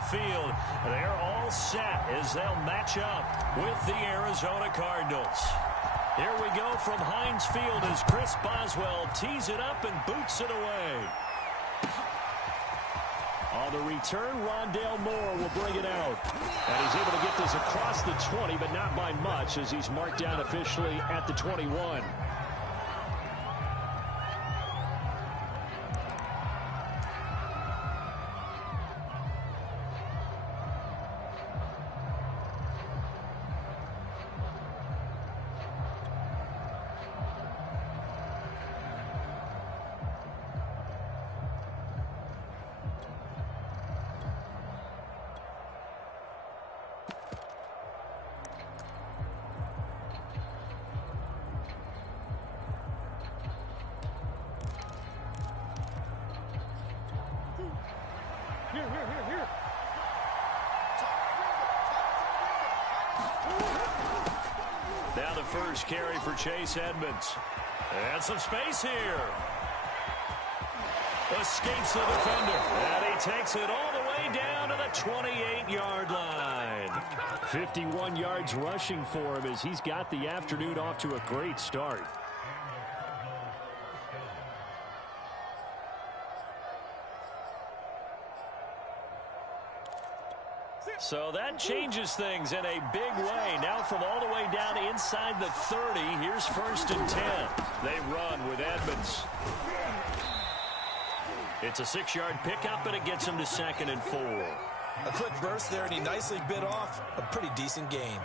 the field. They're all set as they'll match up with the Arizona Cardinals. Here we go from Heinz Field as Chris Boswell tees it up and boots it away. On the return, Rondale Moore will bring it out. And he's able to get this across the 20, but not by much as he's marked down officially at the 21. Here. Now the first carry for Chase Edmonds. And some space here. Escapes the defender. And he takes it all the way down to the 28-yard line. 51 yards rushing for him as he's got the afternoon off to a great start. So that changes things in a big way. Now from all the way down inside the 30, here's 1st and 10. They run with Edmonds. It's a 6-yard pickup, and it gets him to 2nd and 4. A quick burst there, and he nicely bit off a pretty decent gain.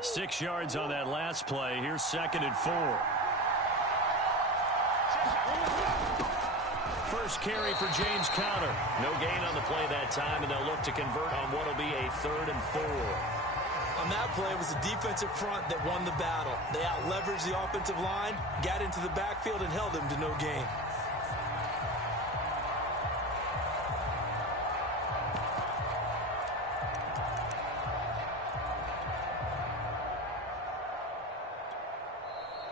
Six yards on that last play. Here's 2nd and 4. First carry for James Conner. No gain on the play that time, and they'll look to convert on what will be a 3rd and 4. On that play, it was the defensive front that won the battle. They out-leveraged the offensive line, got into the backfield, and held him to no gain.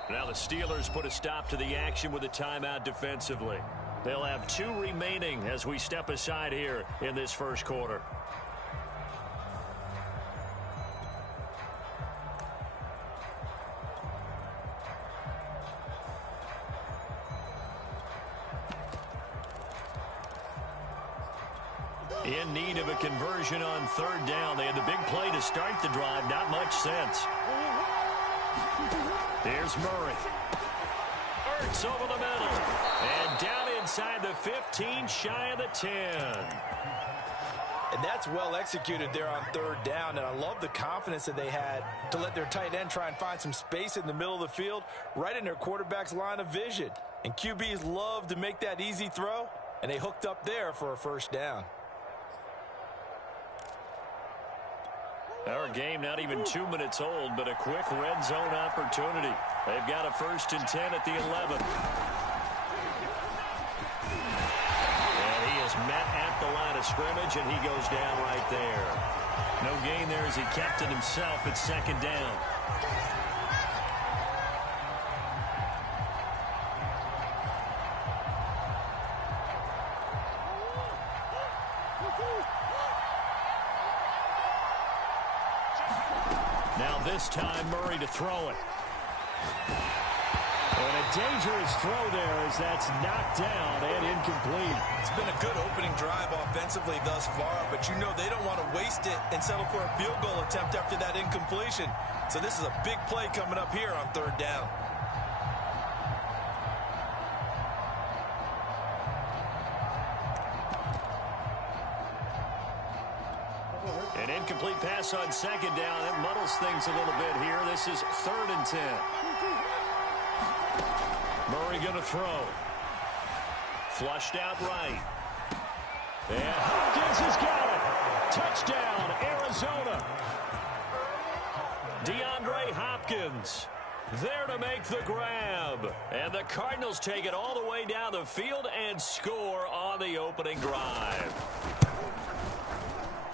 Now the Steelers put a stop to the action with a timeout defensively. They'll have 2 remaining as we step aside here in this first quarter. In need of a conversion on 3rd down. They had the big play to start the drive. Not much sense. Here's Murray. Ertz over the middle. And down inside the 15, shy of the 10. And that's well executed there on 3rd down. And I love the confidence that they had to let their tight end try and find some space in the middle of the field, right in their quarterback's line of vision. And QBs love to make that easy throw, and they hooked up there for a 1st down. Our game not even 2 minutes old, but a quick red zone opportunity. They've got a 1st and 10 at the 11. And he is met at the line of scrimmage, and he goes down right there. No gain there as he kept it himself at 2nd down. Now this time, Murray to throw it. And a dangerous throw there as that's knocked down and incomplete. It's been a good opening drive offensively thus far, but you know they don't want to waste it and settle for a field goal attempt after that incompletion. So this is a big play coming up here on 3rd down. An incomplete pass on 2nd down. That muddles things a little bit here. This is 3rd and 10. Murray going to throw. Flushed out right. And Hopkins has got it. Touchdown, Arizona. DeAndre Hopkins There to make the grab. And the Cardinals take it all the way down the field and score on the opening drive.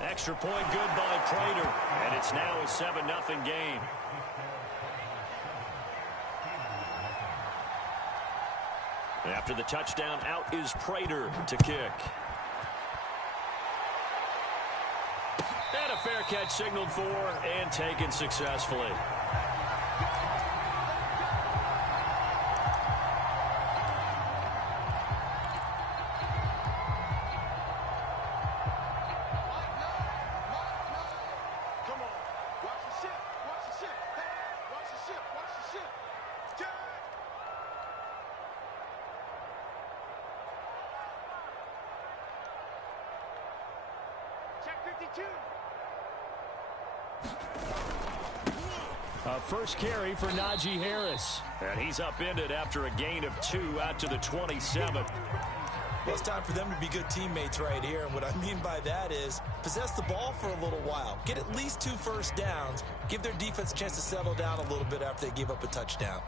Extra point good by Prater. And it's now a 7-0 game. After the touchdown, out is Prater to kick. And a fair catch signaled for and taken successfully. First carry for Najee Harris. And he's upended after a gain of 2 out to the 27. Well, it's time for them to be good teammates right here. And what I mean by that is possess the ball for a little while. Get at least 2 first downs. Give their defense a chance to settle down a little bit after they give up a touchdown.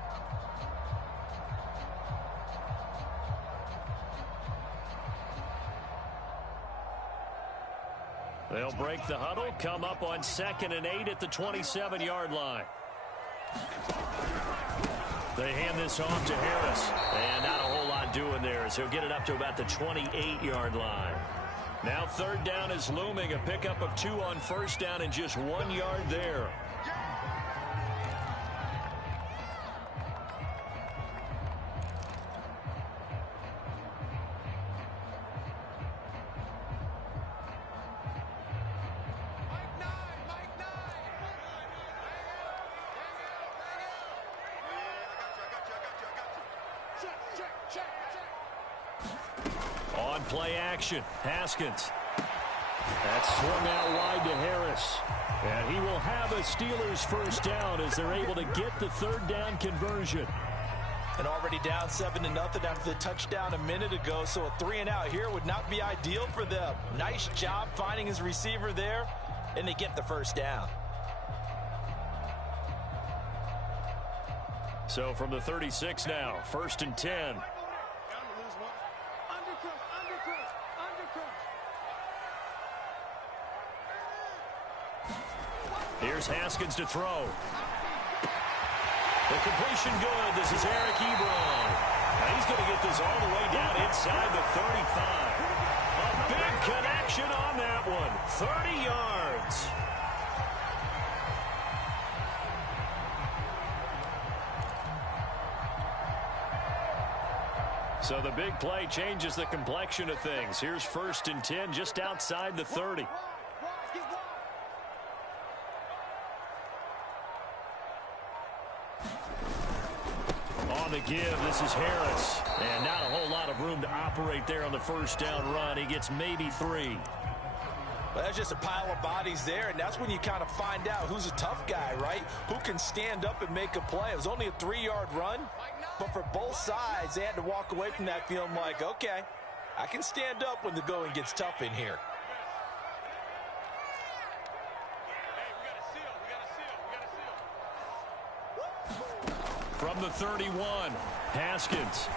They'll break the huddle, come up on 2nd and 8 at the 27-yard line. They hand this off to Harris. And not a whole lot doing there as he'll get it up to about the 28-yard line. Now 3rd down is looming. A pickup of 2 on 1st down and just 1 yard there. On play action, Haskins. That's swung out wide to Harris. And he will have a Steelers first down as they're able to get the 3rd down conversion. And already down 7-0 after the touchdown a minute ago, so a 3 and out here would not be ideal for them. Nice job finding his receiver there, and they get the first down. So from the 36 now, 1st and 10. Here's Haskins to throw. The completion good. This is Eric Ebron. Now he's going to get this all the way down inside the 35. A big connection on that one. 30 yards. So the big play changes the complexion of things. Here's 1st and 10 just outside the 30. On the give, this is Harris. And not a whole lot of room to operate there on the 1st down run. He gets maybe 3. Well, that's just a pile of bodies there, and that's when you kind of find out who's a tough guy, right? Who can stand up and make a play. It was only a 3-yard run, but for both sides, they had to walk away from that feeling like, okay, I can stand up when the going gets tough in here. From the 31, Haskins.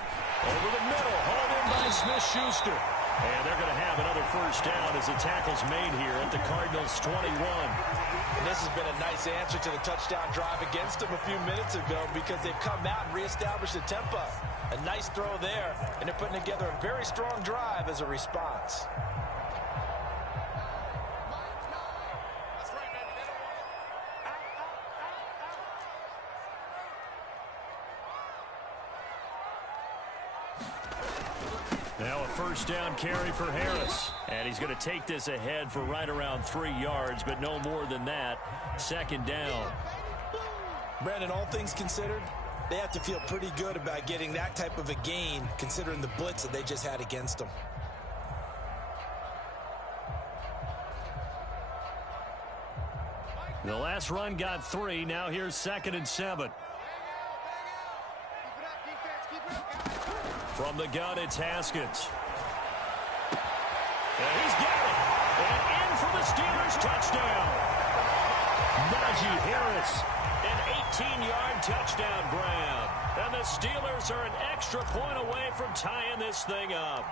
Over the middle, hauled in by Smith-Schuster. And they're going to have another first down as the tackle's made here at the Cardinals' 21. And this has been a nice answer to the touchdown drive against them a few minutes ago because they've come out and reestablished the tempo. A nice throw there, and they're putting together a very strong drive as a response. Now a first down carry for Harris. And he's going to take this ahead for right around 3 yards, but no more than that. 2nd down. Brandon, all things considered, they have to feel pretty good about getting that type of a gain, considering the blitz that they just had against them. The last run got 3. Now here's 2nd and 7. From the gun, it's Haskins. And he's got it. And in for the Steelers touchdown. Najee Harris, an 18-yard touchdown grab. And the Steelers are an extra point away from tying this thing up.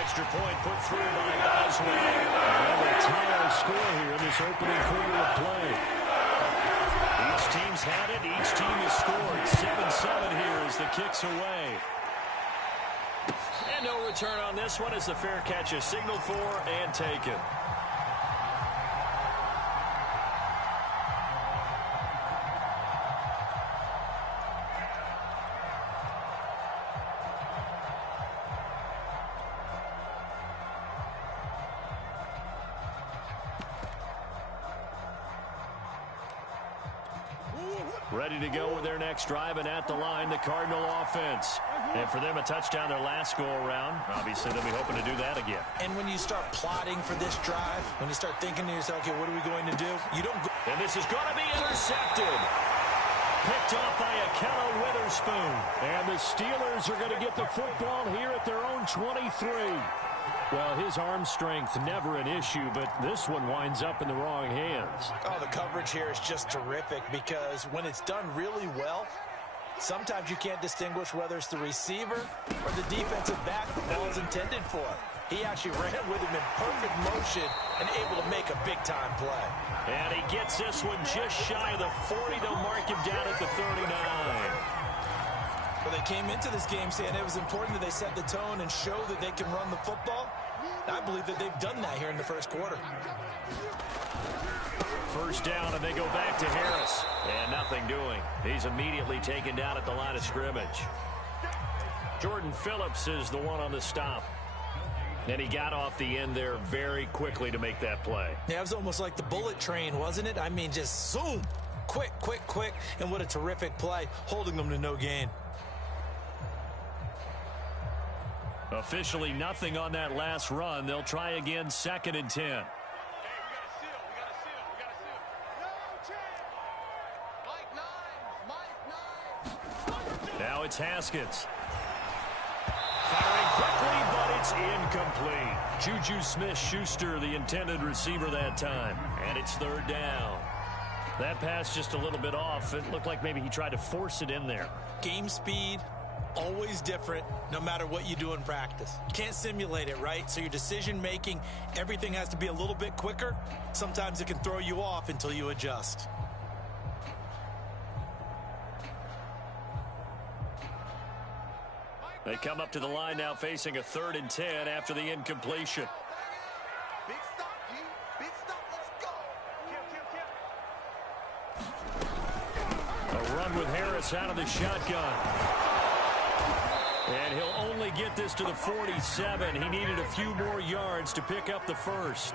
Extra point put through by Boswell. And a tie score here in this opening quarter of play. Each team's had it. Each team has scored. 7-7 here as the kick's away. And no return on this one as the fair catch is signaled for and taken. Ready to go with their next drive, and at the line, the Cardinal offense. And for them, a touchdown their last go-around. Obviously, they'll be hoping to do that again. And when you start plotting for this drive, when you start thinking to yourself, okay, what are we going to do? You don't go. And this is going to be intercepted. Picked off by Akello Witherspoon. And the Steelers are going to get the football here at their own 23. Well, his arm strength never an issue, but this one winds up in the wrong hands. Oh, the coverage here is just terrific because when it's done really well, sometimes you can't distinguish whether it's the receiver or the defensive back the ball's intended for. He actually ran with him in perfect motion and able to make a big-time play. And he gets this one just shy of the 40. They'll mark him down at the 39. Well, they came into this game saying it was important that they set the tone and show that they can run the football. I believe that they've done that here in the first quarter. First down, and they go back to Harris. And nothing doing. He's immediately taken down at the line of scrimmage. Jordan Phillips is the one on the stop. And he got off the end there very quickly to make that play. Yeah, it was almost like the bullet train, wasn't it? I mean, just zoom. Quick, quick, quick. And what a terrific play, holding them to no gain. Officially nothing on that last run. They'll try again, 2nd and 10. Now it's Haskins. Firing quickly, but it's incomplete. Juju Smith-Schuster, the intended receiver that time. And it's 3rd down. That pass just a little bit off. It looked like maybe he tried to force it in there. Game speed, always different, no matter what you do in practice. You can't simulate it, right? So your decision-making, everything has to be a little bit quicker. Sometimes it can throw you off until you adjust. They come up to the line now facing a 3rd and 10 after the incompletion. Big stop, G. Big stop. Let's go. A run with Harris out of the shotgun. And he'll only get this to the 47. He needed a few more yards to pick up the first.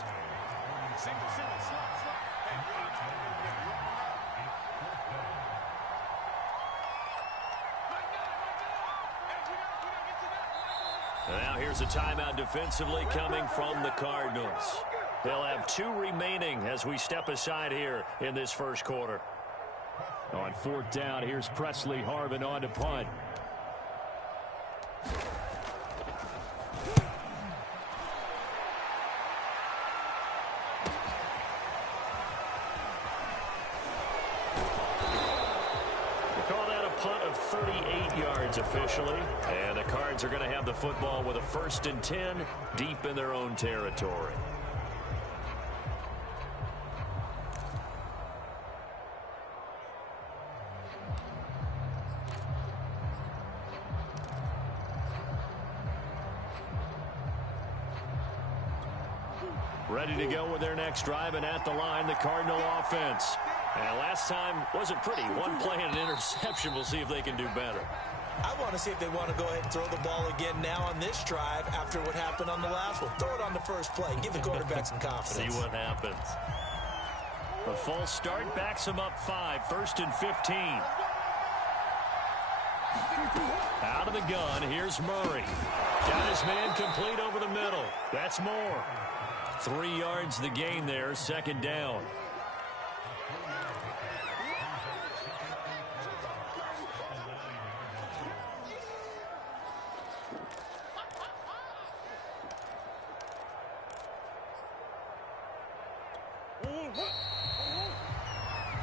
Now here's a timeout defensively coming from the Cardinals. They'll have 2 remaining as we step aside here in this first quarter. On 4th down, here's Presley Harvin on to punt. Punt of 38 yards officially, and the Cards are going to have the football with a 1st and 10 deep in their own territory. Ready to go with their next drive, and at the line, the Cardinal offense. And last time wasn't pretty. 1 play and an interception. We'll see if they can do better. I want to see if they want to go ahead and throw the ball again now on this drive after what happened on the last one. Throw it on the first play. Give the quarterback some confidence. See what happens. A false start backs him up 5. 1st and 15. Out of the gun, here's Murray. Got his man complete over the middle. That's more. 3 yards the gain there, 2nd down.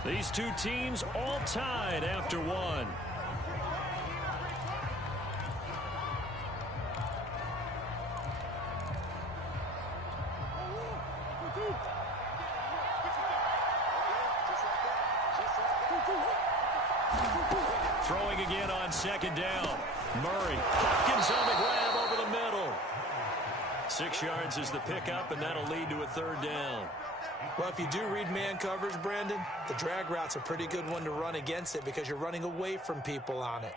These two teams all tied after one. Throwing again on second down. Murray. Hopkins on the grab over the middle. 6 yards is the pickup, and that'll lead to a third down. Well, if you do read man coverage, Brandon, the drag route's a pretty good one to run against it because you're running away from people on it.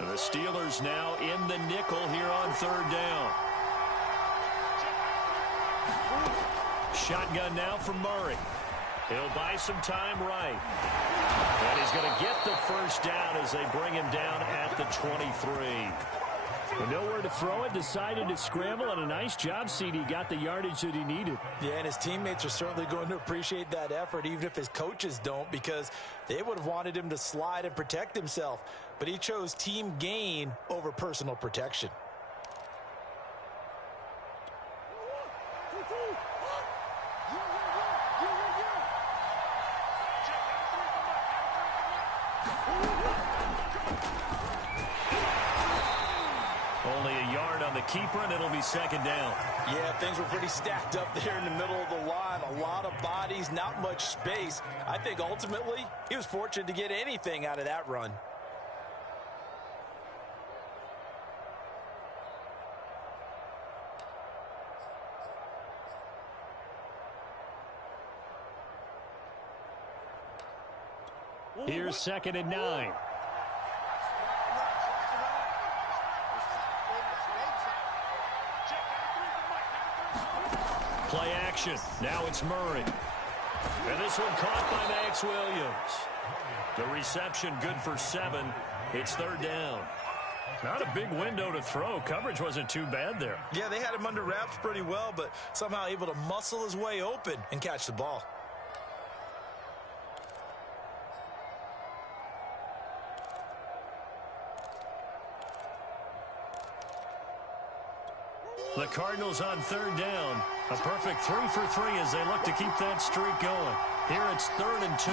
And the Steelers now in the nickel here on third down. Shotgun now from Murray. He'll buy some time right. And he's going to get the first down as they bring him down at the 23. With nowhere to throw it, decided to scramble, and a nice job, CD. Got the yardage that he needed. Yeah, and his teammates are certainly going to appreciate that effort, even if his coaches don't, because they would have wanted him to slide and protect himself. But he chose team gain over personal protection. Only a yard on the keeper, and it'll be second down. Yeah, things were pretty stacked up there in the middle of the line. A lot of bodies, not much space. I think ultimately he was fortunate to get anything out of that run. Here's 2nd and 9. Play action. Now it's Murray. And this one caught by Max Williams. The reception good for 7. It's third down. Not a big window to throw. Coverage wasn't too bad there. Yeah, they had him under wraps pretty well, but somehow able to muscle his way open and catch the ball. The Cardinals on third down. A perfect 3 for 3 as they look to keep that streak going. Here it's 3rd and 2.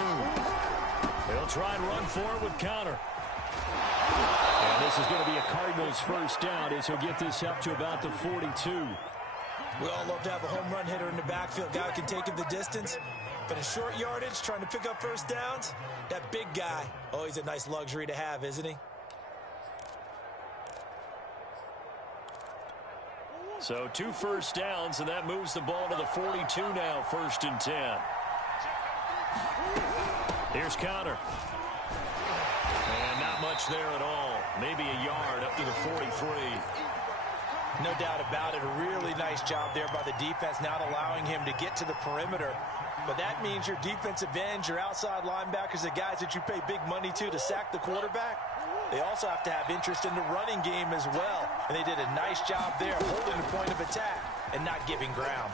They'll try and run forward with counter. And this is going to be a Cardinals first down as he'll get this up to about the 42. We all love to have a home run hitter in the backfield. Guy who can take it the distance. But in short yardage, trying to pick up first downs, that big guy, always a nice luxury to have, isn't he? So 2 first downs, and that moves the ball to the 42 now, 1st and 10. Here's counter. And not much there at all. Maybe a yard up to the 43. No doubt about it. A really nice job there by the defense, not allowing him to get to the perimeter. But that means your defensive ends, your outside linebackers, the guys that you pay big money to sack the quarterback, they also have to have interest in the running game as well. And they did a nice job there holding the point of attack and not giving ground.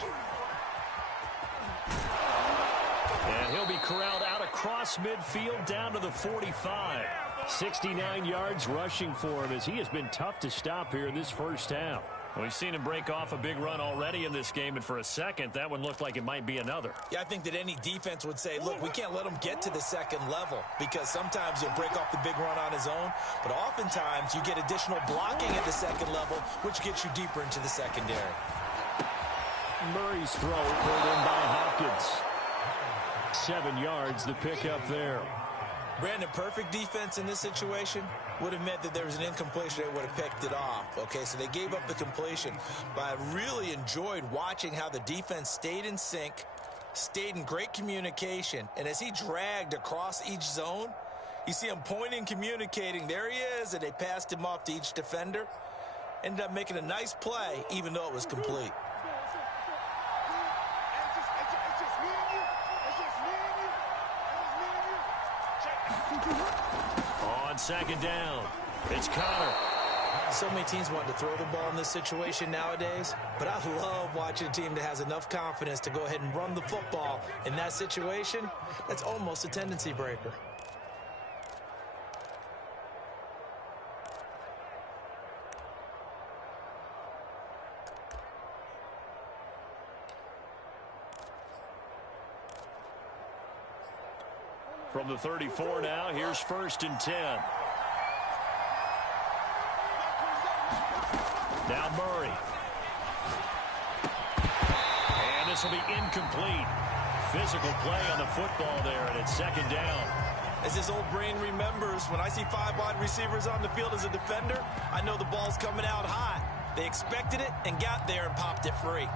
And he'll be corralled out across midfield down to the 45. 69 yards rushing for him as he has been tough to stop here in this first half. We've seen him break off a big run already in this game, and for a second, that one looked like it might be another. Yeah, I think that any defense would say, look, we can't let him get to the second level because sometimes he'll break off the big run on his own, but oftentimes you get additional blocking at the second level, which gets you deeper into the secondary. Murray's throw pulled in by Hopkins. 7 yards, the pickup there. Brandon, perfect defense in this situation would have meant that there was an incompletion. They would have picked it off. Okay, so they gave up the completion. But I really enjoyed watching how the defense stayed in sync, stayed in great communication. And as he dragged across each zone, you see him pointing, communicating. There he is, and they passed him off to each defender. Ended up making a nice play, even though it was complete. On second down, it's Connor. So many teams want to throw the ball in this situation nowadays, but I love watching a team that has enough confidence to go ahead and run the football in that situation. That's almost a tendency breaker. From the 34 now, here's 1st and 10. Now Murray. And this will be incomplete. Physical play on the football there, and it's 2nd down. As his old brain remembers, when I see 5 wide receivers on the field as a defender, I know the ball's coming out hot. They expected it and got there and popped it free.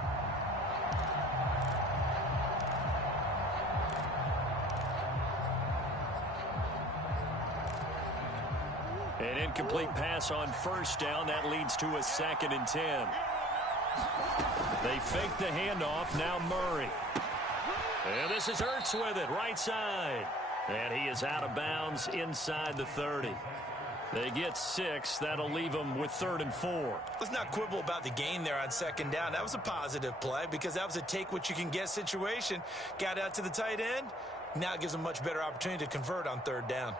An incomplete pass on 1st down. That leads to a 2nd and 10. They fake the handoff. Now Murray. And this is Ertz with it, right side. And he is out of bounds inside the 30. They get 6. That'll leave them with 3rd and 4. Let's not quibble about the gain there on 2nd down. That was a positive play because that was a take-what-you-can-get situation. Got out to the tight end. Now it gives them a much better opportunity to convert on 3rd down.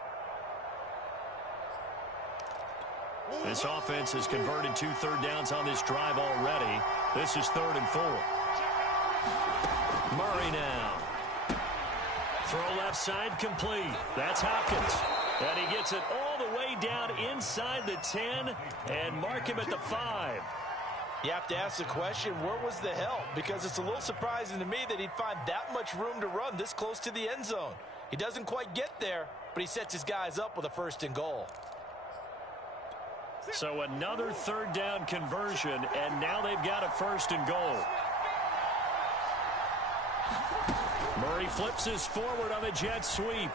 This offense has converted 2 third downs on this drive already. This is 3rd and 4. Murray now. Throw left side complete. That's Hopkins. And he gets it all the way down inside the 10 and mark him at the 5. You have to ask the question, where was the help? Because it's a little surprising to me that he'd find that much room to run this close to the end zone. He doesn't quite get there, but he sets his guys up with a 1st and goal. So another 3rd down conversion, and now they've got a 1st and goal. Murray flips his forward on the jet sweep.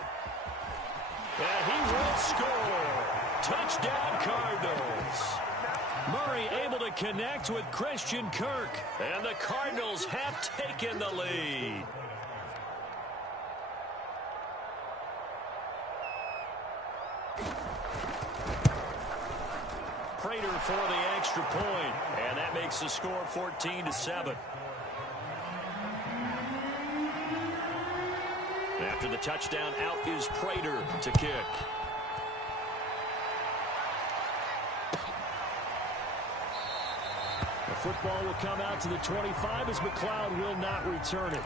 And he will score. Touchdown, Cardinals. Murray able to connect with Christian Kirk, and the Cardinals have taken the lead. Prater for the extra point, and that makes the score 14-7. After the touchdown, out is Prater to kick. The football will come out to the 25 as McLeod will not return it.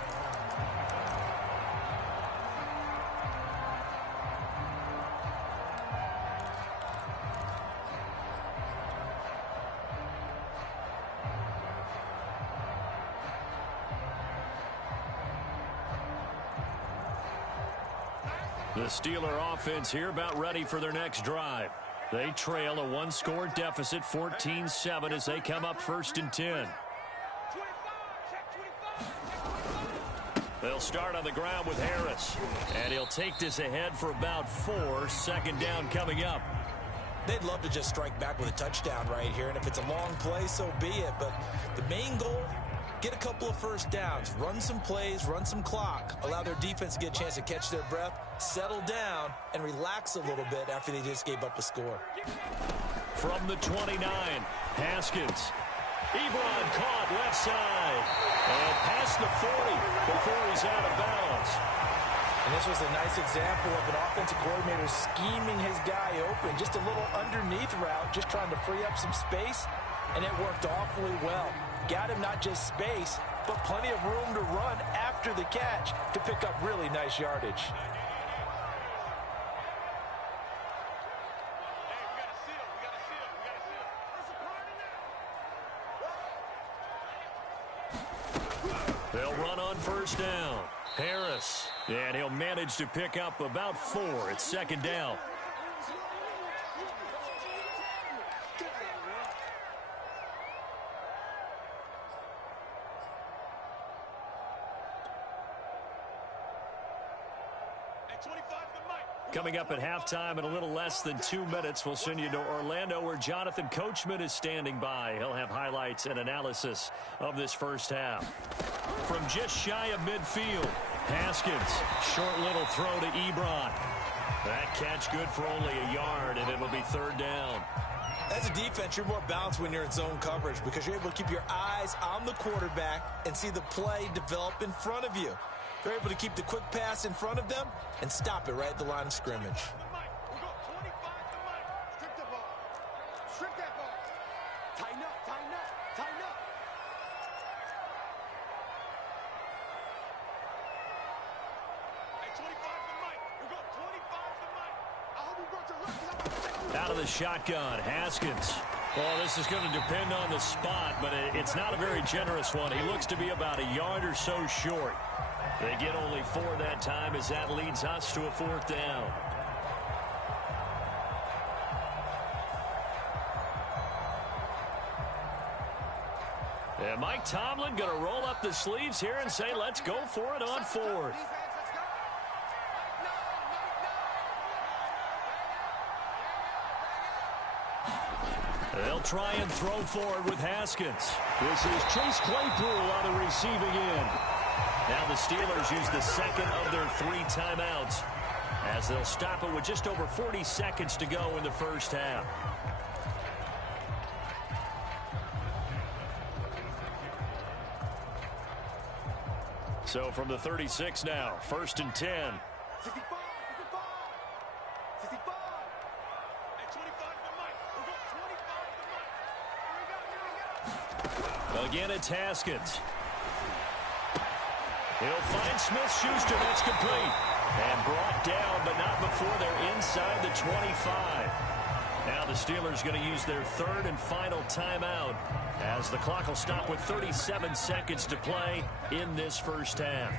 The Steeler offense here about ready for their next drive. They trail a 1-score deficit, 14-7, as they come up 1st and 10. They'll start on the ground with Harris. And he'll take this ahead for about 4. 2nd down coming up. They'd love to just strike back with a touchdown right here. And if it's a long play, so be it. But the main goal, get a couple of 1st downs, run some plays, run some clock, allow their defense to get a chance to catch their breath, settle down, and relax a little bit after they just gave up a score. From the 29, Haskins. Ebron caught left side. And past the 40 before he's out of bounds. And this was a nice example of an offensive coordinator scheming his guy open. Just a little underneath route, just trying to free up some space, and it worked awfully well. Got him not just space, but plenty of room to run after the catch to pick up really nice yardage. They'll run on 1st down. Harris, and he'll manage to pick up about 4. It's 2nd down. Coming up at halftime in a little less than 2 minutes, we'll send you to Orlando where Jonathan Coachman is standing by. He'll have highlights and analysis of this first half. From just shy of midfield, Haskins, short little throw to Ebron. That catch good for only a yard, and it'll be 3rd down. As a defense, you're more balanced when you're in zone coverage because you're able to keep your eyes on the quarterback and see the play develop in front of you. They're able to keep the quick pass in front of them and stop it right at the line of scrimmage. Out of the shotgun, Haskins. Well, this is going to depend on the spot, but it's not a very generous one. He looks to be about a yard or so short. They get only 4 that time as that leads us to a 4th down. And Mike Tomlin going to roll up the sleeves here and say, let's go for it on 4th. They'll try and throw forward with Haskins. This is Chase Claypool on the receiving end. Now the Steelers use the second of their 3 timeouts as they'll stop it with just over 40 seconds to go in the first half. So from the 36 now, 1st and 10. 65. Again, it's Haskins. He'll find Smith-Schuster. That's complete. And brought down, but not before they're inside the 25. Now the Steelers going to use their 3rd and final timeout as the clock will stop with 37 seconds to play in this first half.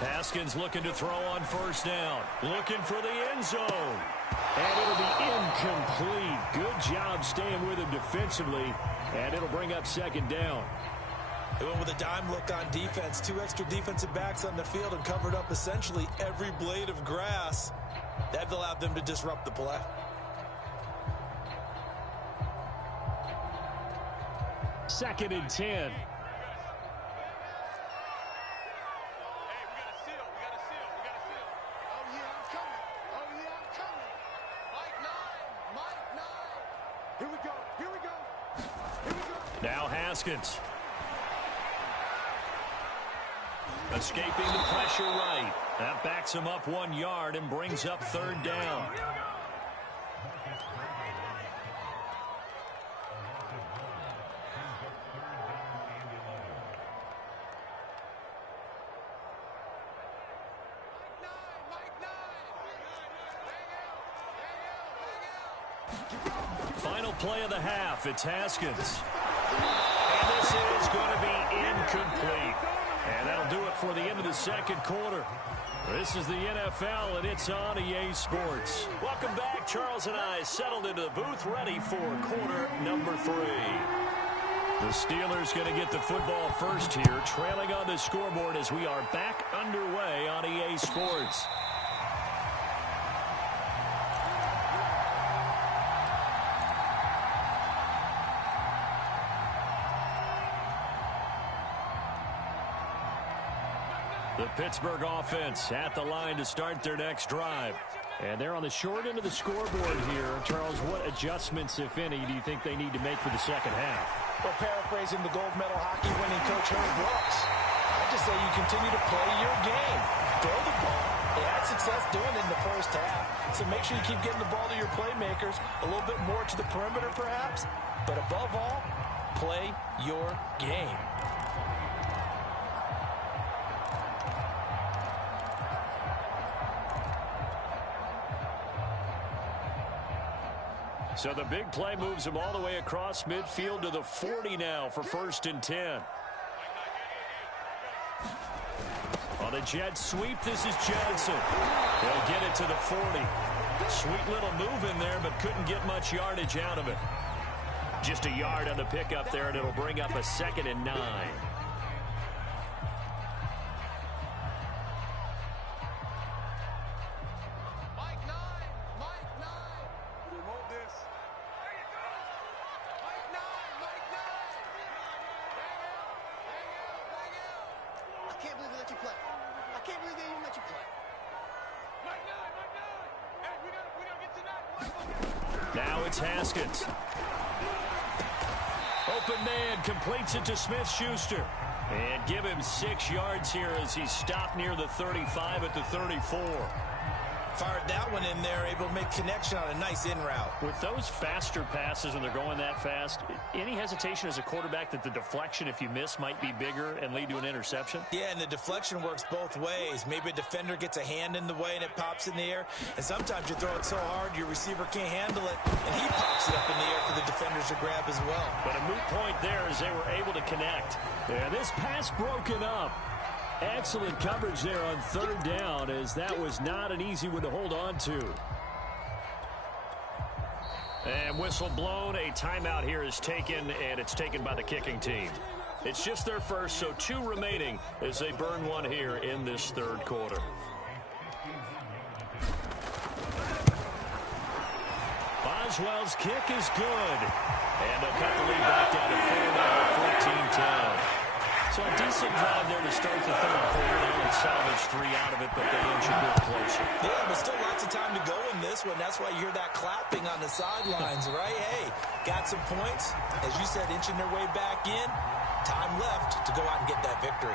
Haskins looking to throw on 1st down. Looking for the end zone. And it'll be incomplete. Good job staying with him defensively. And it'll bring up 2nd down. They went with a dime look on defense. 2 extra defensive backs on the field and covered up essentially every blade of grass. That allowed them to disrupt the play. Second and 10. Now Haskins. Escaping the pressure right. That backs him up 1 yard and brings up 3rd down. Final play of the half. It's Haskins. And this is going to be incomplete. And that'll do it for the end of the 2nd quarter. This is the NFL, and it's on EA Sports. Welcome back. Charles and I settled into the booth, ready for quarter number 3. The Steelers going to get the football first here, trailing on the scoreboard as we are back underway on EA Sports. The Pittsburgh offense at the line to start their next drive. And they're on the short end of the scoreboard here. Charles, what adjustments, if any, do you think they need to make for the second half? Well, paraphrasing the gold medal hockey winning coach Herb Brooks, I just say you continue to play your game. Throw the ball. They had success doing it in the first half. So make sure you keep getting the ball to your playmakers, a little bit more to the perimeter perhaps. But above all, play your game. So the big play moves him all the way across midfield to the 40 now for 1st and 10. On the jet sweep, this is Johnson. He'll get it to the 40. Sweet little move in there, but couldn't get much yardage out of it. Just a yard on the pickup there, and it'll bring up a 2nd and 9. Now it's Haskins. Open man, completes it to Smith-Schuster. And give him 6 yards here as he stopped near the 35 at the 34. Fired that one in there, able to make connection on a nice in route. With those faster passes when they're going that fast, any hesitation as a quarterback that the deflection, if you miss, might be bigger and lead to an interception? Yeah, and the deflection works both ways. Maybe a defender gets a hand in the way and it pops in the air. And sometimes you throw it so hard your receiver can't handle it, and he pops it up in the air for the defenders to grab as well. But a moot point there as they were able to connect. Yeah, this pass broken up. Excellent coverage there on 3rd down, as that was not an easy one to hold on to. And whistle blown. A timeout here is taken, and it's taken by the kicking team. It's just their first, so 2 remaining as they burn one here in this 3rd quarter. Boswell's kick is good. And they'll cut the lead back down to 4 now, 14-10. So a decent drive there to start the 3rd quarter. They only salvaged 3 out of it, but they inch a bit closer. Yeah, but still lots of time to go in this one. That's why you hear that clapping on the sidelines, right? Hey, got some points. As you said, inching their way back in. Time left to go out and get that victory.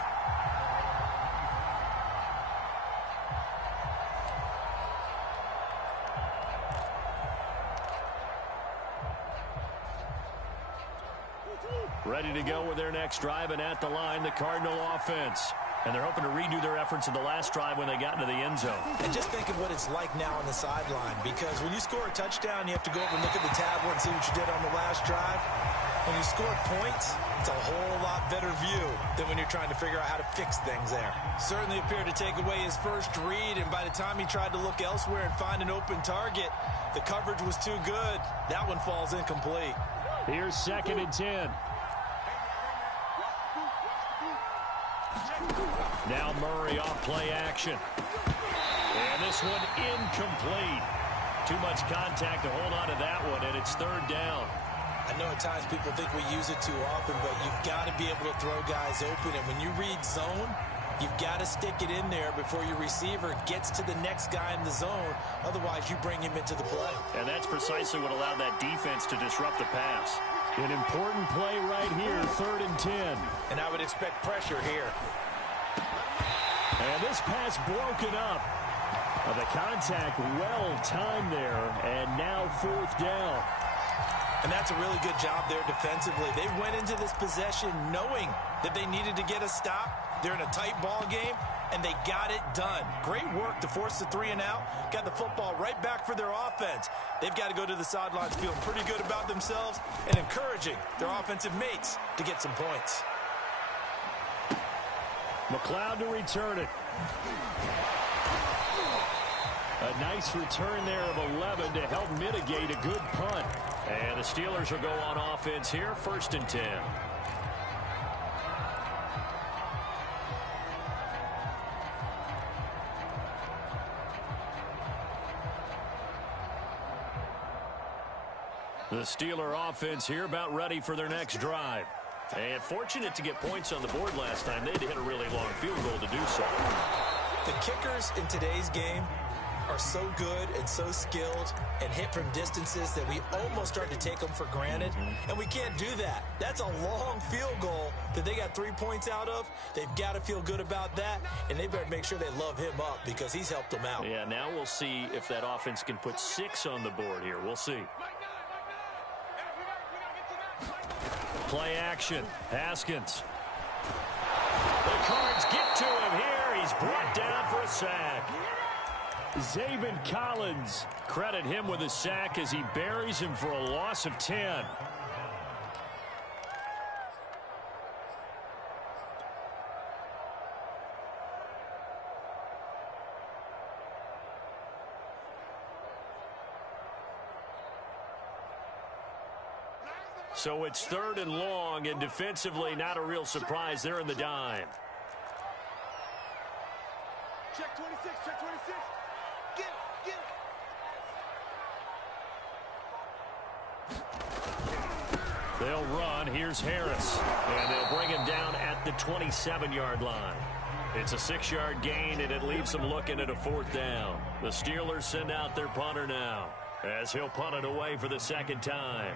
Ready to go with their next drive, and at the line, the Cardinal offense. And they're hoping to redo their efforts in the last drive when they got into the end zone. And just think of what it's like now on the sideline, because when you score a touchdown, you have to go over and look at the tablet and see what you did on the last drive. When you score points, it's a whole lot better view than when you're trying to figure out how to fix things there. Certainly appeared to take away his first read, and by the time he tried to look elsewhere and find an open target, the coverage was too good. That one falls incomplete. Here's 2nd and 10. Now Murray off play action. And this one incomplete. Too much contact to hold on to that one, and it's 3rd down. I know at times people think we use it too often, but you've got to be able to throw guys open. And when you read zone, you've got to stick it in there before your receiver gets to the next guy in the zone. Otherwise, you bring him into the play. And that's precisely what allowed that defense to disrupt the pass. An important play right here, 3rd and 10. And I would expect pressure here. And this pass broken up. The contact well timed there, and now 4th down. And that's a really good job there defensively. They went into this possession knowing that they needed to get a stop. They're in a tight ball game, and they got it done. Great work to force the 3 and out. Got the football right back for their offense. They've got to go to the sidelines feeling pretty good about themselves and encouraging their offensive mates to get some points. McLeod to return it. A nice return there of 11 to help mitigate a good punt. And the Steelers will go on offense here, 1st and 10. The Steeler offense here about ready for their next drive. And fortunate to get points on the board last time. They had to hit a really long field goal to do so. The kickers in today's game are so good and so skilled and hit from distances that we almost start to take them for granted. And we can't do that. That's a long field goal that they got 3 points out of. They've got to feel good about that, and they better make sure they love him up because he's helped them out. Yeah, now we'll see if that offense can put 6 on the board here. We'll see. Play action. Haskins. The Cards get to him here. He's brought down for a sack. Zaven Collins, credit him with a sack as he buries him for a loss of 10. So it's 3rd and long, and defensively not a real surprise. They're in the dime. Check 26, check 26. Get it. They'll run. Here's Harris. And they'll bring him down at the 27-yard line. It's a 6-yard gain, and it leaves them looking at a 4th down. The Steelers send out their punter now, as he'll punt it away for the 2nd time.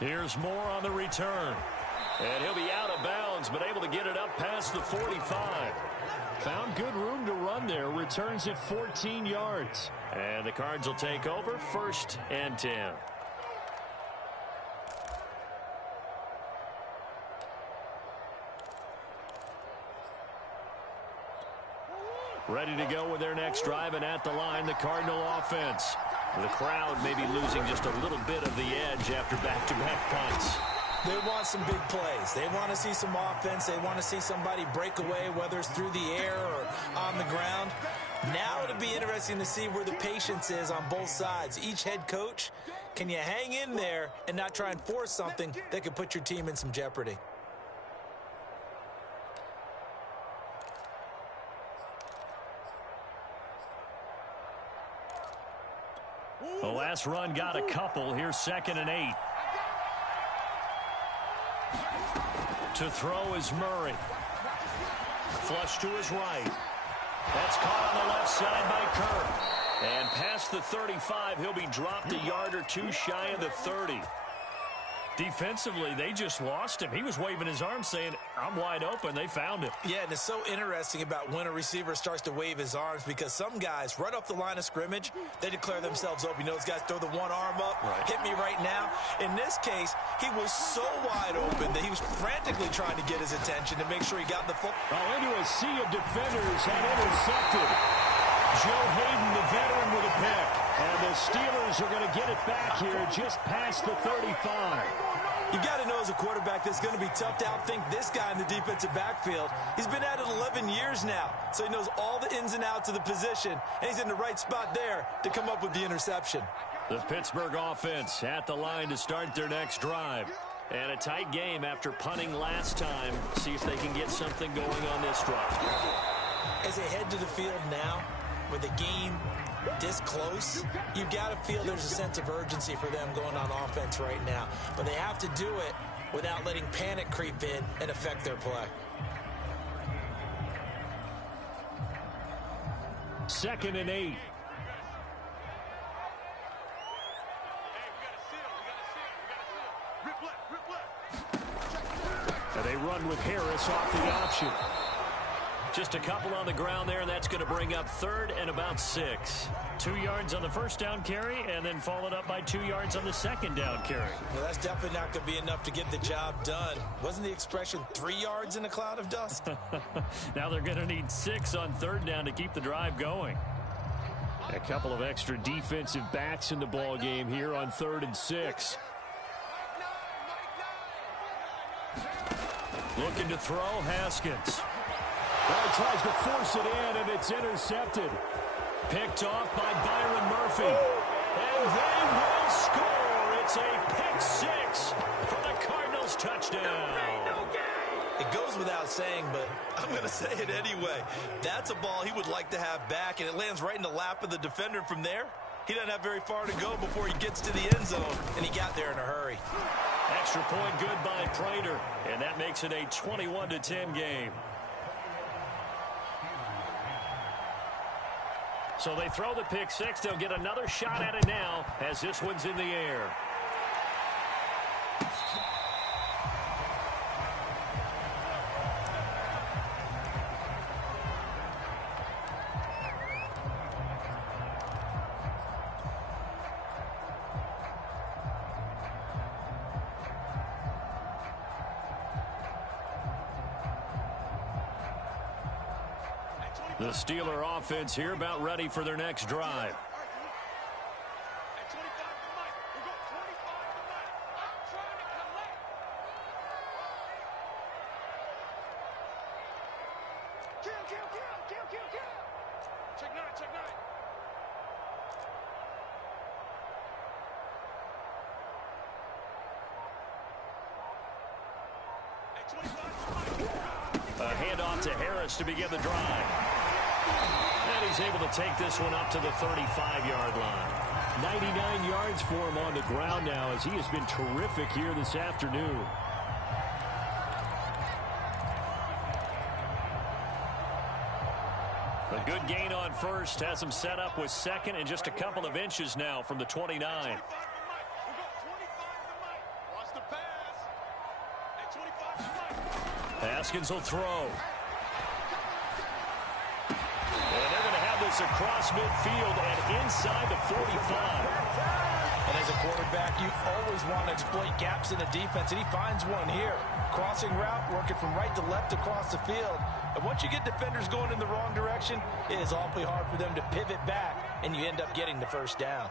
Here's more on the return. And he'll be out of bounds, but able to get it up past the 45. Found good room to run there. Returns it 14 yards. And the Cards will take over 1st and 10. Ready to go with their next drive, and at the line, the Cardinal offense. The crowd may be losing just a little bit of the edge after back-to-back punts. They want some big plays. They want to see some offense. They want to see somebody break away, whether it's through the air or on the ground. Now it'll be interesting to see where the patience is on both sides. Each head coach, can you hang in there and not try and force something that could put your team in some jeopardy? The last run got a couple. Here's 2nd and 8. To throw is Murray. Flush to his right. That's caught on the left side by Kirk. And past the 35, he'll be dropped a yard or two shy of the 30. Defensively, they just lost him. He was waving his arms saying, I'm wide open. They found him. Yeah, and it's so interesting about when a receiver starts to wave his arms, because some guys, right off the line of scrimmage, they declare themselves open. You know, those guys throw the one arm up, hit me right now. In this case, he was so wide open that he was frantically trying to get his attention to make sure he got the football. Into a sea of defenders and intercepted. Joe Hayden, the veteran, with a pick. And the Steelers are going to get it back here just past the 35. You got to know as a quarterback that's going to be tough to outthink this guy in the defensive backfield. He's been at it 11 years now, so he knows all the ins and outs of the position, and he's in the right spot there to come up with the interception. The Pittsburgh offense at the line to start their next drive. And a tight game after punting last time. See if they can get something going on this drive. As they head to the field now, with the game this close, you got to feel there's a sense of urgency for them going on offense right now. But they have to do it without letting panic creep in and affect their play. 2nd and 8. And they run with Harris off the option. Just a couple on the ground there, and that's going to bring up 3rd and about 6. 2 yards on the first down carry, and then followed up by 2 yards on the second down carry. Well, that's definitely not going to be enough to get the job done. Wasn't the expression 3 yards in a cloud of dust? Now they're going to need 6 on 3rd down to keep the drive going. A couple of extra defensive backs in the ball game here on 3rd and 6. Looking to throw, Haskins. Well, he tries to force it in, and it's intercepted. Picked off by Byron Murphy. And they will score. It's a pick 6 for the Cardinals touchdown. It goes without saying, but I'm going to say it anyway. That's a ball he would like to have back, and it lands right in the lap of the defender from there. He doesn't have very far to go before he gets to the end zone, and he got there in a hurry. Extra point good by Prater, and that makes it a 21-10 game. So they throw the pick 6. They'll get another shot at it now as this one's in the air. The Steeler offense here about ready for their next drive. A handoff to Harris to begin the drive. And he's able to take this one up to the 35-yard line. 99 yards for him on the ground now as he has been terrific here this afternoon. A good gain on first has him set up with 2nd and just a couple of inches now from the 29. Haskins will throw. And they're going to have this across midfield and inside the 45. And as a quarterback, you always want to exploit gaps in the defense, and he finds one here. Crossing route, working from right to left across the field. And once you get defenders going in the wrong direction, it is awfully hard for them to pivot back, and you end up getting the first down.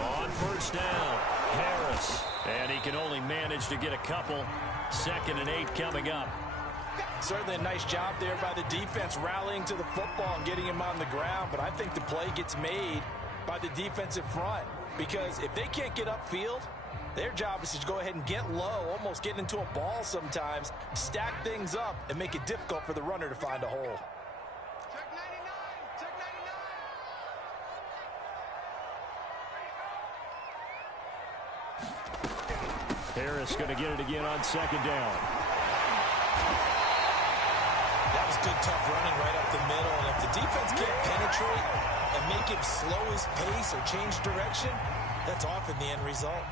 On first down, Harris. And he can only manage to get a couple. 2nd and 8 coming up. Certainly a nice job there by the defense rallying to the football and getting him on the ground. But I think the play gets made by the defensive front, because if they can't get upfield, their job is to go ahead and get low, almost get into a ball sometimes, stack things up, and make it difficult for the runner to find a hole. Check 99. Check 99. Harris going to get it again on 2nd down. That was good, tough running right up the middle. And if the defense can't penetrate and make him slow his pace or change direction, that's often the end result.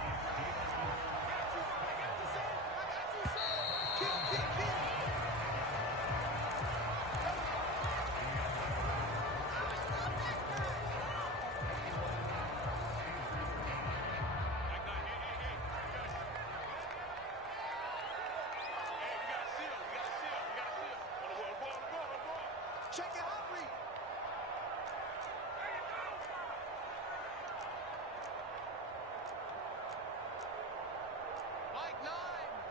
Check it out, Reed. Mike 9.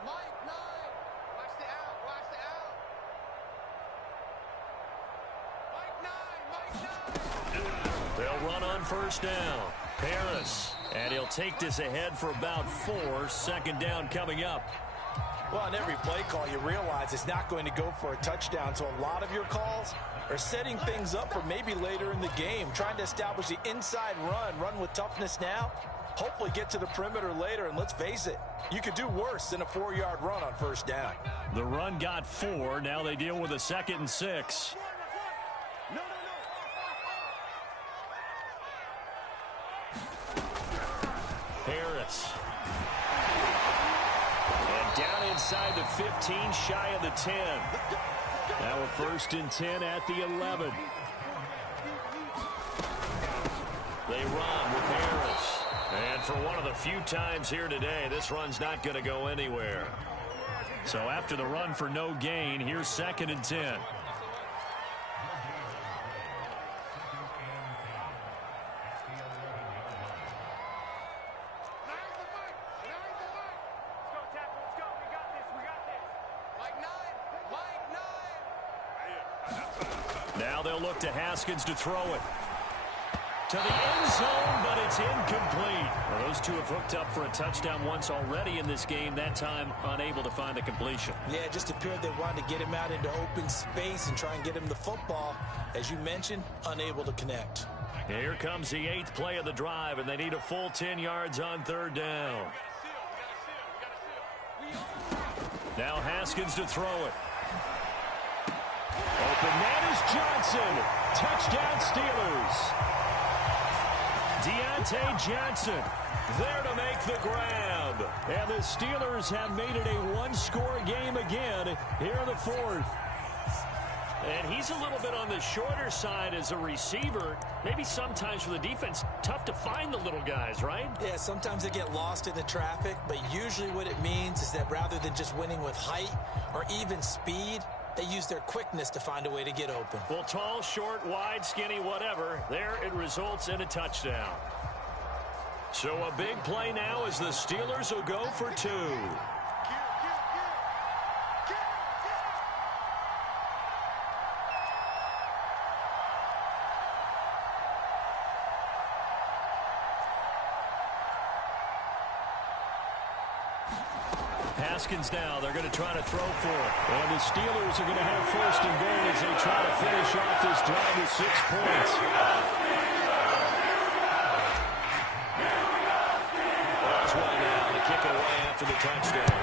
Mike 9. Watch the out. Watch the out. Mike 9. Mike 9. They'll run on first down. Harris. And he'll take this ahead for about 4. 2nd down coming up. Well, on every play call, you realize it's not going to go for a touchdown. So a lot of your calls are setting things up for maybe later in the game, trying to establish the inside run with toughness now, hopefully get to the perimeter later. And let's face it, you could do worse than a 4-yard run on first down. The run got 4. Now they deal with a 2nd and 6. Harris. And down inside the 15, shy of the 10. Now a 1st and 10 at the 11. They run with Harris. And for one of the few times here today, this run's not going to go anywhere. So after the run for no gain, here's 2nd and 10. Now they'll look to Haskins to throw it. To the end zone, but it's incomplete. Well, those two have hooked up for a touchdown once already in this game, that time unable to find the completion. Yeah, it just appeared they wanted to get him out into open space and try and get him the football. As you mentioned, unable to connect. Here comes the 8th play of the drive, and they need a full 10 yards on 3rd down. Now Haskins to throw it. Open man is Johnson. Touchdown Steelers. Deontay Johnson there to make the grab. And the Steelers have made it a one-score game again here in the 4th. And he's a little bit on the shorter side as a receiver. Maybe sometimes for the defense, tough to find the little guys, right? Yeah, sometimes they get lost in the traffic, but usually what it means is that rather than just winning with height or even speed, they use their quickness to find a way to get open. Well, tall, short, wide, skinny, whatever. There it results in a touchdown. So a big play now as the Steelers will go for 2. Haskins now, they're going to try to throw for it. And the Steelers are going to have 1st and goal as they try to finish off this drive with 6 points. Boswell now to kick it away after the touchdown.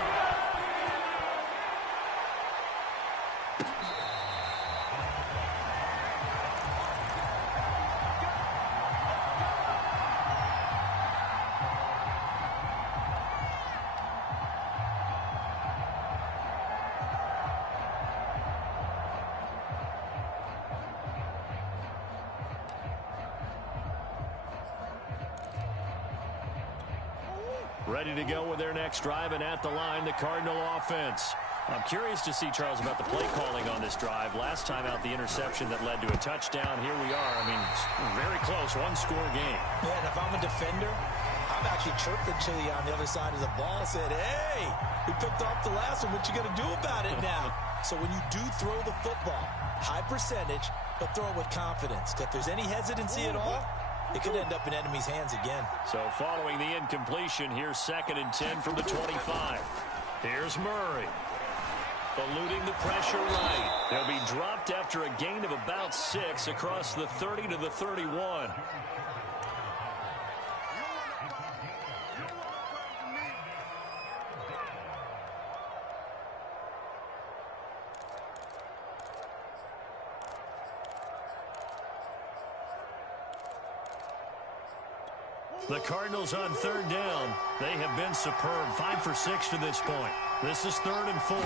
Ready to go with their next drive, and at the line, the Cardinal offense. I'm curious to see, Charles, about the play calling on this drive. Last time out, the interception that led to a touchdown. Here we are. I mean, very close, one-score game. Yeah, and if I'm a defender, I'm actually chirping Chili on the other side of the ball, said, hey, we picked off the last one. What you going to do about it now? So when you do throw the football, high percentage, but throw it with confidence. If there's any hesitancy at all, it could end up in enemy's hands again. So following the incompletion, here's 2nd and 10 from the 25. Here's Murray. Eluding the pressure right. They'll be dropped after a gain of about 6 across the 30 to the 31. The Cardinals on 3rd down. They have been superb. 5 for 6 to this point. This is 3rd and 4.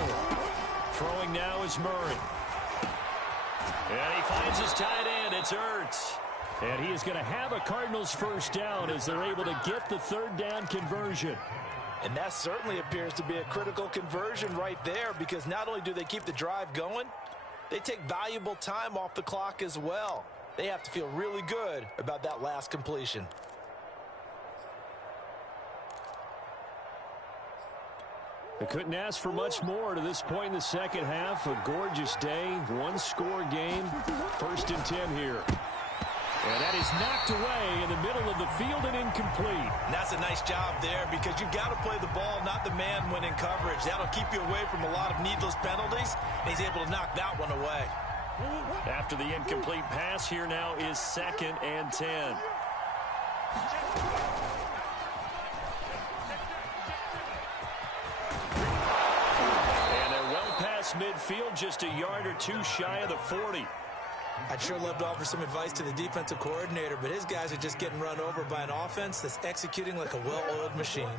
Throwing now is Murray. And he finds his tight end. It's Ertz. And he is going to have a Cardinals first down as they're able to get the 3rd down conversion. And that certainly appears to be a critical conversion right there, because not only do they keep the drive going, they take valuable time off the clock as well. They have to feel really good about that last completion. They couldn't ask for much more to this point in the second half. A gorgeous day, one-score game. 1st and 10 here. And that is knocked away in the middle of the field and incomplete. And that's a nice job there, because you've got to play the ball, not the man when in coverage. That'll keep you away from a lot of needless penalties, and he's able to knock that one away. After the incomplete pass, here now is 2nd and 10. Midfield, just a yard or 2 shy of the 40. I'd sure love to offer some advice to the defensive coordinator, but his guys are just getting run over by an offense that's executing like a well-oiled machine.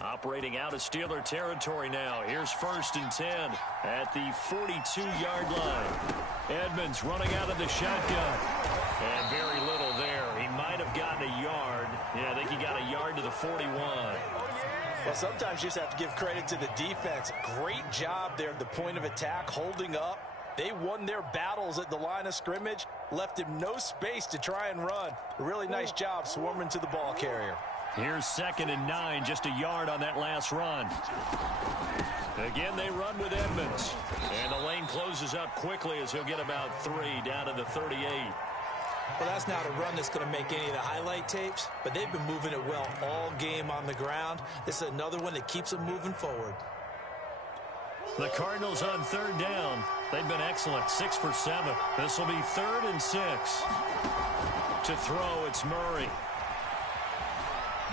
Operating out of Steeler territory now. Here's 1st and 10 at the 42-yard line. Edmonds running out of the shotgun. And very little there. He might have gotten a yard. Yeah, I think he got a yard to the 41. Well, sometimes you just have to give credit to the defense. Great job there at the point of attack, holding up. They won their battles at the line of scrimmage, left him no space to try and run. A really nice job swarming to the ball carrier. Here's 2nd and 9, just a yard on that last run. Again, they run with Edmonds. And the lane closes up quickly as he'll get about 3 down to the 38. Well, that's not a run that's going to make any of the highlight tapes, but they've been moving it well all game on the ground. This is another one that keeps them moving forward. The Cardinals on 3rd down. They've been excellent, 6 for 7. This will be 3rd and 6. To throw, it's Murray.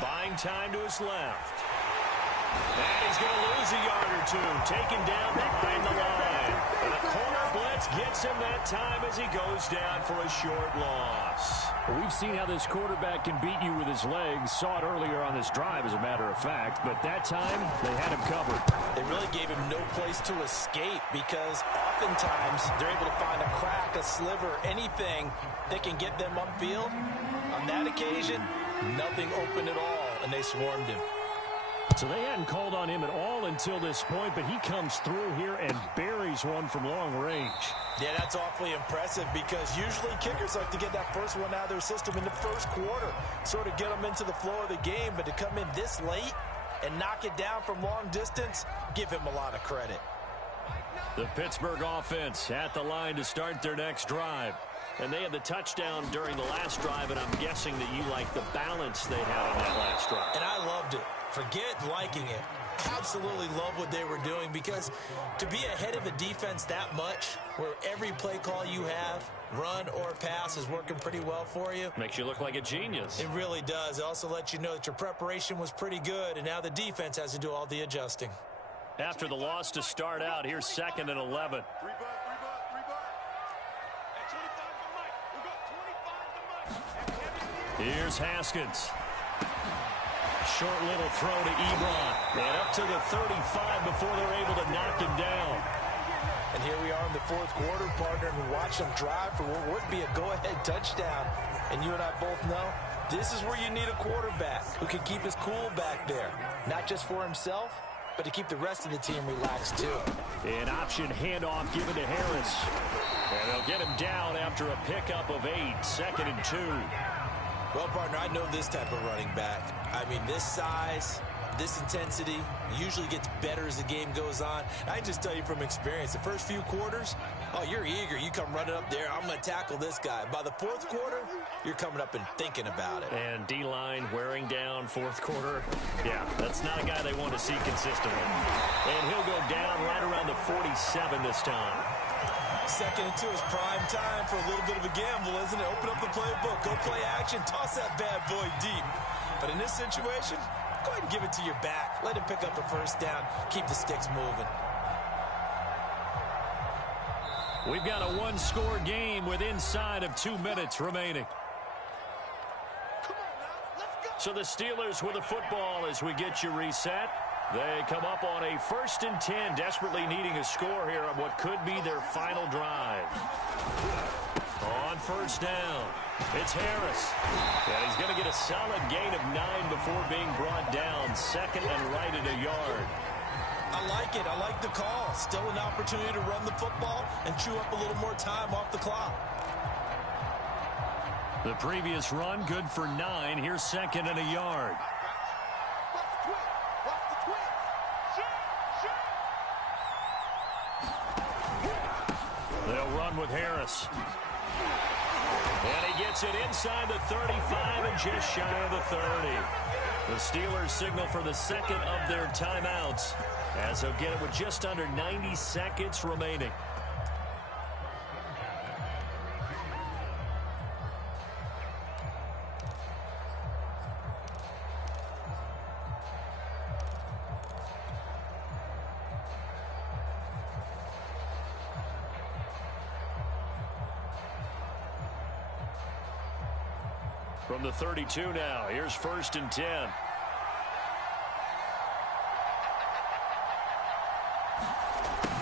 Buying time to his left. And he's going to lose a yard or 2. Taken down behind the line. And a corner blitz gets him that time as he goes down for a short loss. Well, we've seen how this quarterback can beat you with his legs. Saw it earlier on this drive, as a matter of fact. But that time, they had him covered. They really gave him no place to escape, because oftentimes they're able to find a crack, a sliver, anything that can get them upfield. On that occasion, nothing open at all, and they swarmed him. So they hadn't called on him at all until this point, but he comes through here and buries one from long range. Yeah, that's awfully impressive, because usually kickers like to get that first one out of their system in the first quarter, sort of get them into the flow of the game, but to come in this late and knock it down from long distance, give him a lot of credit. The Pittsburgh offense at the line to start their next drive. And they had the touchdown during the last drive, and I'm guessing that you like the balance they had on that last drive. And I loved it. Forget liking it. Absolutely love what they were doing, because to be ahead of a defense that much, where every play call you have, run or pass, is working pretty well for you. Makes you look like a genius. It really does. It also lets you know that your preparation was pretty good, and now the defense has to do all the adjusting. After the loss to start out, here's 2nd and 11. Here's Haskins. Short little throw to Ebron. And up to the 35 before they're able to knock him down. And here we are in the 4th quarter, partner, and watch them drive for what would be a go-ahead touchdown. And you and I both know This is where you need a quarterback who can keep his cool back there. Not just for himself, but to keep the rest of the team relaxed too. An option handoff given to Harris. And they'll get him down after a pickup of 8, 2nd and 2. Well, partner, I know this type of running back. I mean, this size, this intensity usually gets better as the game goes on. I just tell you from experience, the first few quarters, oh, you're eager. You come running up there. I'm going to tackle this guy. By the fourth quarter, you're coming up and thinking about it. And D-line wearing down fourth quarter. Yeah, that's not a guy they want to see consistently. And he'll go down right around the 47 this time. 2nd and 2 is prime time for a little bit of a gamble, isn't it? Open up the playbook. Go play action. Toss that bad boy deep. But in this situation, go ahead and give it to your back. Let him pick up a first down. Keep the sticks moving. We've got a one-score game with inside of 2 minutes remaining. So the Steelers with the football as we get you reset. They come up on a 1st and 10, desperately needing a score here on what could be their final drive. On 1st down, it's Harris. And he's going to get a solid gain of 9 before being brought down. 2nd and right at a yard. I like it. I like the call. Still an opportunity to run the football and chew up a little more time off the clock. The previous run, good for 9. Here's 2nd and a yard. They'll run with Harris. And he gets it inside the 35 and just shy of the 30. The Steelers signal for the 2nd of their timeouts as they'll get it with just under 90 seconds remaining. From the 32 now, here's 1st and 10.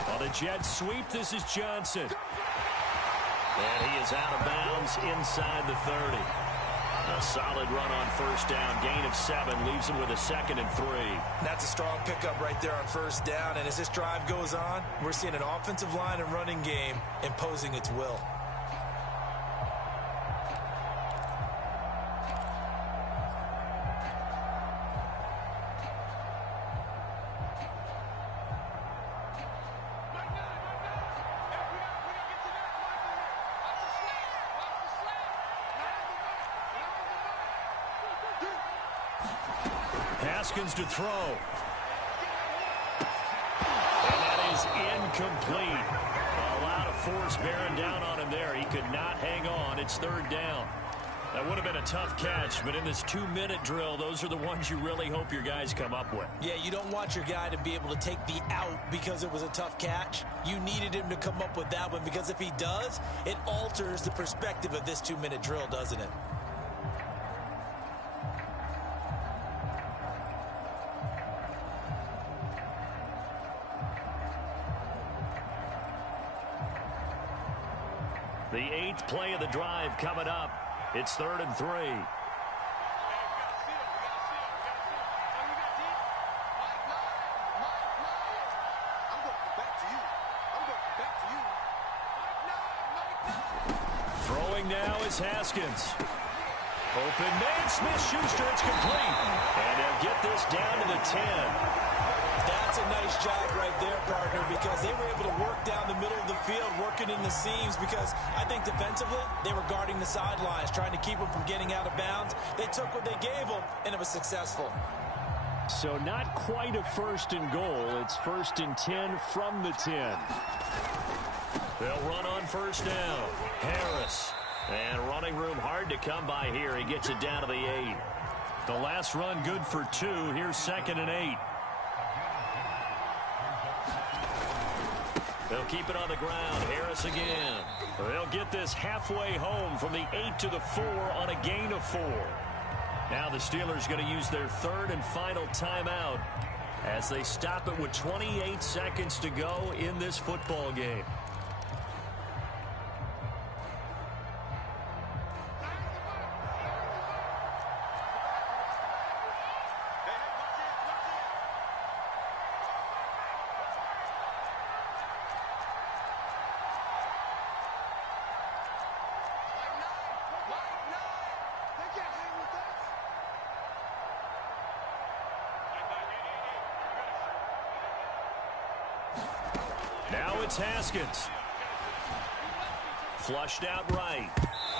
On a jet sweep, this is Johnson. And he is out of bounds inside the 30. A solid run on 1st down, gain of 7, leaves him with a 2nd and 3. That's a strong pickup right there on 1st down. And as this drive goes on, we're seeing an offensive line and running game imposing its will. Haskins to throw. And that is incomplete. A lot of force bearing down on him there. He could not hang on. It's 3rd down. That would have been a tough catch, but in this 2-minute drill, those are the ones you really hope your guys come up with. Yeah, you don't want your guy to be able to take the out because it was a tough catch. You needed him to come up with that one because if he does, it alters the perspective of this 2-minute drill, doesn't it? The 8th play of the drive coming up. It's 3rd and 3. Throwing now is Haskins. Open man, Smith-Schuster, it's complete. And they'll get this down to the 10. That's a nice job right there, partner, because they were able to work down the middle of the field, working in the seams, because I think defensively, they were guarding the sidelines, trying to keep them from getting out of bounds. They took what they gave them, and it was successful. So not quite a 1st and goal. It's 1st and 10 from the 10. They'll run on 1st down. Harris. And running room hard to come by here. He gets it down to the 8. The last run good for 2. Here's 2nd and 8. They'll keep it on the ground. Harris again. They'll get this halfway home from the 8 to the 4 on a gain of 4. Now the Steelers going to use their 3rd and final timeout as they stop it with 28 seconds to go in this football game. it's Haskins. Flushed out right.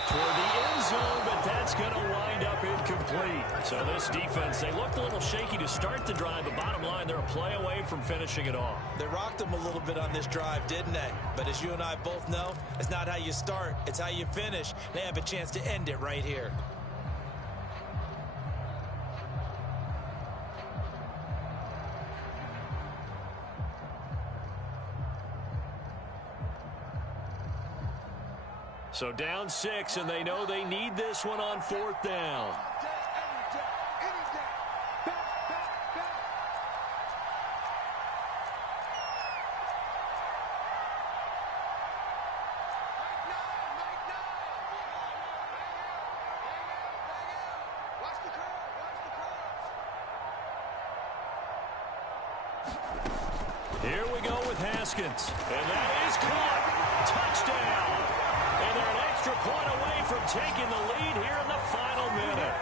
Toward the end zone, but that's going to wind up incomplete. So this defense, they looked a little shaky to start the drive, but bottom line, they're a play away from finishing it off. They rocked them a little bit on this drive, didn't they? But as you and I both know, it's not how you start, it's how you finish. They have a chance to end it right here. So down 6, and they know they need this one on 4th down. Here we go with Haskins, and that is caught. Touchdown! And they're an extra point away from taking the lead here in the final minute.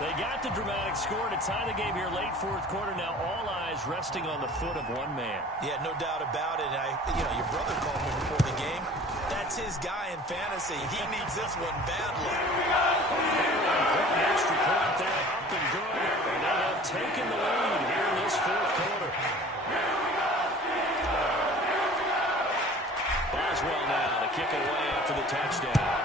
They got the dramatic score to tie the game here late 4th quarter. Now all eyes resting on the foot of one man. Yeah, no doubt about it. Your brother called me before the game. That's his guy in fantasy. He needs this one badly. An extra point there, up and good. And they have taken the lead here in this 4th quarter. Boswell now to kick it away after the touchdown.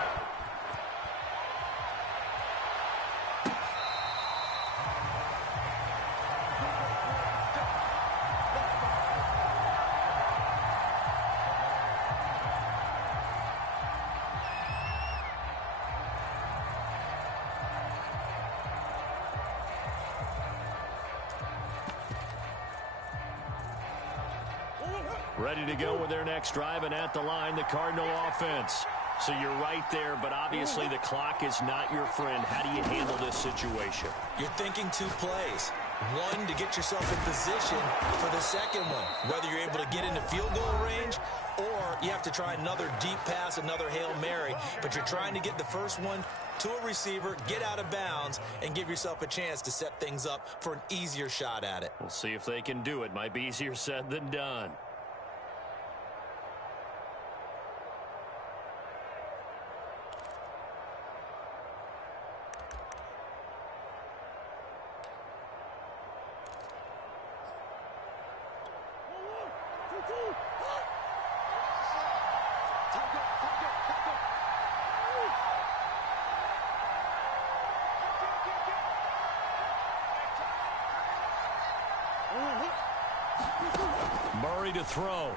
Ready to go with their next drive, and at the line, the Cardinal offense. So you're right there, but obviously the clock is not your friend. How do you handle this situation? You're thinking 2 plays. One, to get yourself in position for the second one. Whether you're able to get into field goal range, or you have to try another deep pass, another Hail Mary. But you're trying to get the first one to a receiver, get out of bounds, and give yourself a chance to set things up for an easier shot at it. We'll see if they can do it. Might be easier said than done. Murray to throw.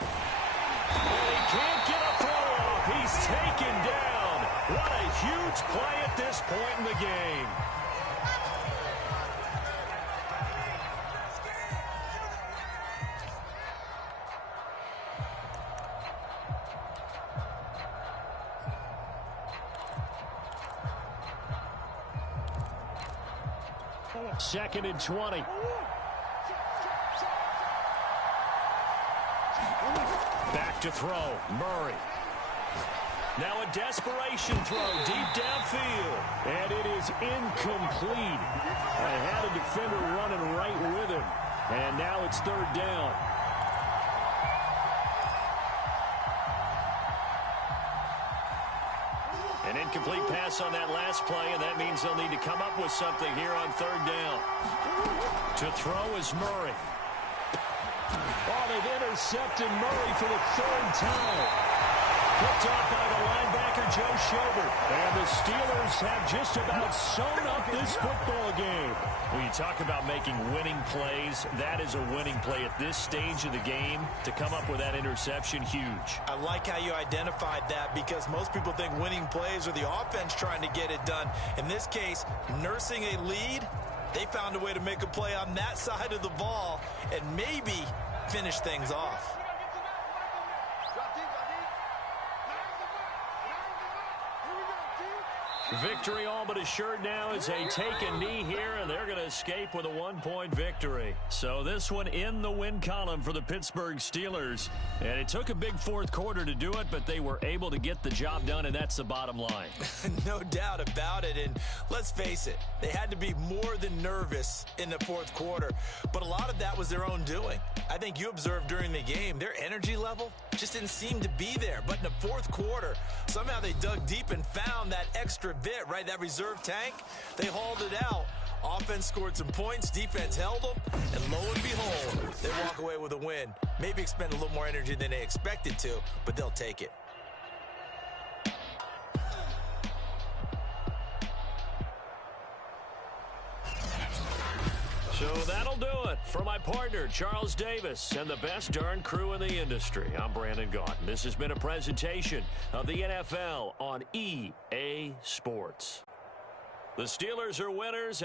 And he can't get a throw off. He's taken down. What a huge play at this point in the game. Second and 20. Back to throw. Murray. Now a desperation throw deep downfield. And it is incomplete. I had a defender running right with him. And now it's 3rd down. An incomplete pass on that last play, and that means they'll need to come up with something here on 3rd down. To throw is Murray. Oh, they've intercepted Murray for the 3rd time. Picked off by the linebacker, Joe Schobert. And the Steelers have just about sewn up this football game. When you talk about making winning plays, that is a winning play at this stage of the game. To come up with that interception, huge. I like how you identified that, because most people think winning plays are the offense trying to get it done. In this case, nursing a lead, they found a way to make a play on that side of the ball and maybe finish things off. Victory all but assured now as they take a knee here, and they're going to escape with a 1-point victory. So this one in the win column for the Pittsburgh Steelers. And it took a big fourth quarter to do it, but they were able to get the job done, and that's the bottom line. No doubt about it. And let's face it, they had to be more than nervous in the fourth quarter. But a lot of that was their own doing. I think you observed during the game, their energy level just didn't seem to be there. But in the fourth quarter, somehow they dug deep and found that extra bit, right? That reserve tank. They hauled it out. Offense scored some points. Defense held them. And lo and behold, they walk away with a win. Maybe expend a little more energy than they expected to, but they'll take it. So that'll do it for my partner, Charles Davis, and the best darn crew in the industry. I'm Brandon Gaudin. This has been a presentation of the NFL on EA Sports. The Steelers are winners.